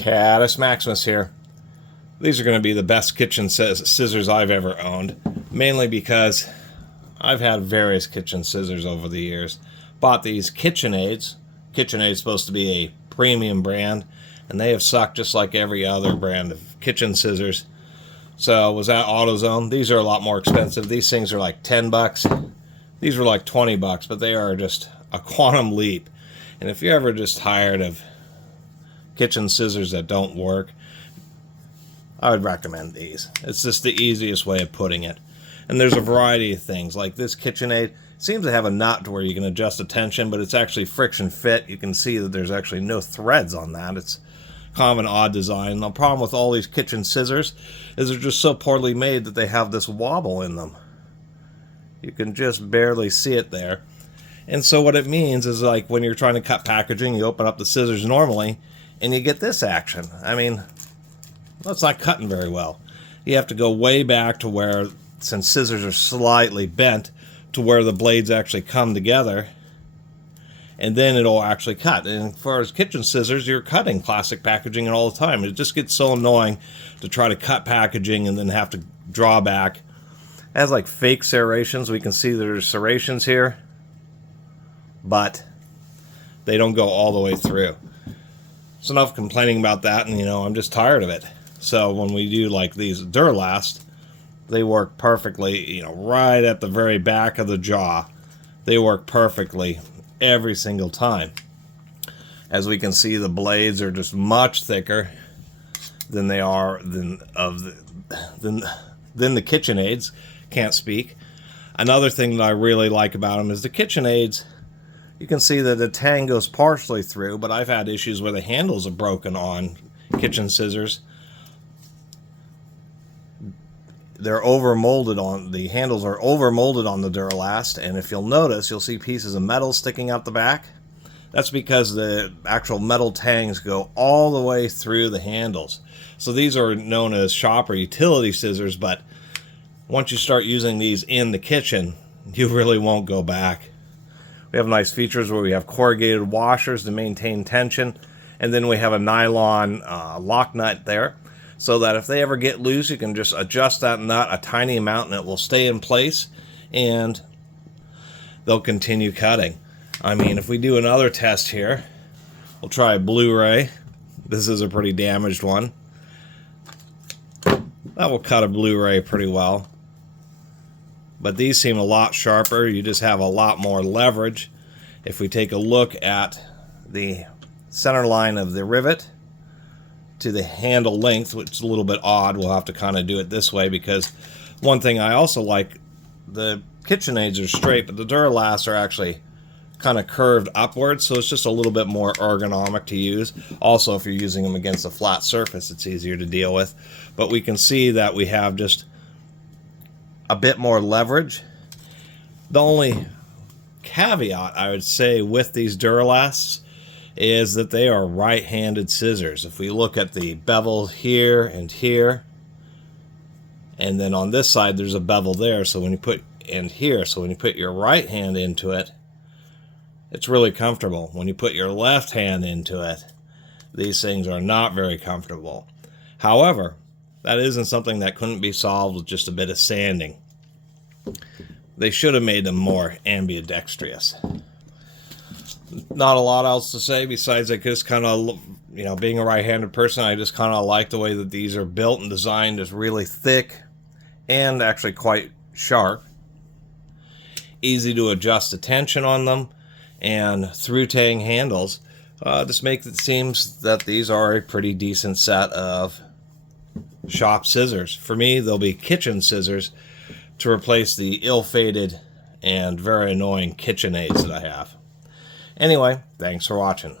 Catus Maximus here. These are going to be the best kitchen scissors I've ever owned, mainly because I've had various kitchen scissors over the years. Bought these KitchenAids. KitchenAid's supposed to be a premium brand, and they have sucked just like every other brand of kitchen scissors. So I was at Autozone. These are a lot more expensive. These things are like 10 bucks. These were like 20 bucks, but they are just a quantum leap. And if you're ever just tired of kitchen scissors that don't work, I would recommend these. It's just the easiest way of putting it. And there's a variety of things. Like this KitchenAid seems to have a nut to where you can adjust the tension, but it's actually friction fit. You can see that there's actually no threads on that. It's kind of an odd design. And the problem with all these kitchen scissors is they're just so poorly made that they have this wobble in them. You can just barely see it there. And so what it means is, like, when you're trying to cut packaging, you open up the scissors normally and you get this action. I mean, that's not cutting very well. You have to go way back to where, since scissors are slightly bent, to where the blades actually come together, and then it'll actually cut. And as far as kitchen scissors, you're cutting plastic packaging all the time. It just gets so annoying to try to cut packaging and then have to draw back. It has like fake serrations. We can see there's serrations here, but they don't go all the way through. So enough complaining about that, and I'm just tired of it. So when we do like these Duralast, they work perfectly, right at the very back of the jaw. They work perfectly every single time. As we can see, the blades are just much thicker than they are than the KitchenAids. Can't speak. Another thing that I really like about them is the KitchenAids. You can see that the tang goes partially through, but I've had issues where the handles are broken on kitchen scissors. They're over-molded on, the handles are over-molded on the Duralast, and if you'll notice, you'll see pieces of metal sticking out the back. That's because the actual metal tangs go all the way through the handles. So these are known as shop or utility scissors, but once you start using these in the kitchen, you really won't go back. We have nice features where we have corrugated washers to maintain tension, and then we have a nylon lock nut there, so that if they ever get loose, you can just adjust that nut a tiny amount and it will stay in place, and they'll continue cutting. I mean, if we do another test here, we'll try a Blu-ray. This is a pretty damaged one. That will cut a Blu-ray pretty well. But these seem a lot sharper. You just have a lot more leverage. If we take a look at the center line of the rivet to the handle length, which is a little bit odd, we'll have to kind of do it this way, because one thing I also like, the KitchenAids are straight, but the Duralast are actually kind of curved upwards, so it's just a little bit more ergonomic to use. Also, if you're using them against a flat surface, it's easier to deal with. But we can see that we have just a bit more leverage. The only caveat I would say with these Duralasts is that they are right-handed scissors. If we look at the bevel here and here, and then on this side there's a bevel there, so when you put so when you put your right hand into it, it's really comfortable. When you put your left hand into it, these things are not very comfortable. However, that isn't something that couldn't be solved with just a bit of sanding. They should have made them more ambidextrous. Not a lot else to say besides I just kind of, being a right-handed person, I just kind of like the way that these are built and designed. Is really thick and actually quite sharp. Easy to adjust the tension on them, and through tang handles. Just makes it seem that these are a pretty decent set of shop scissors. For me, they'll be kitchen scissors to replace the ill-fated and very annoying KitchenAids that I have. Anyway, thanks for watching.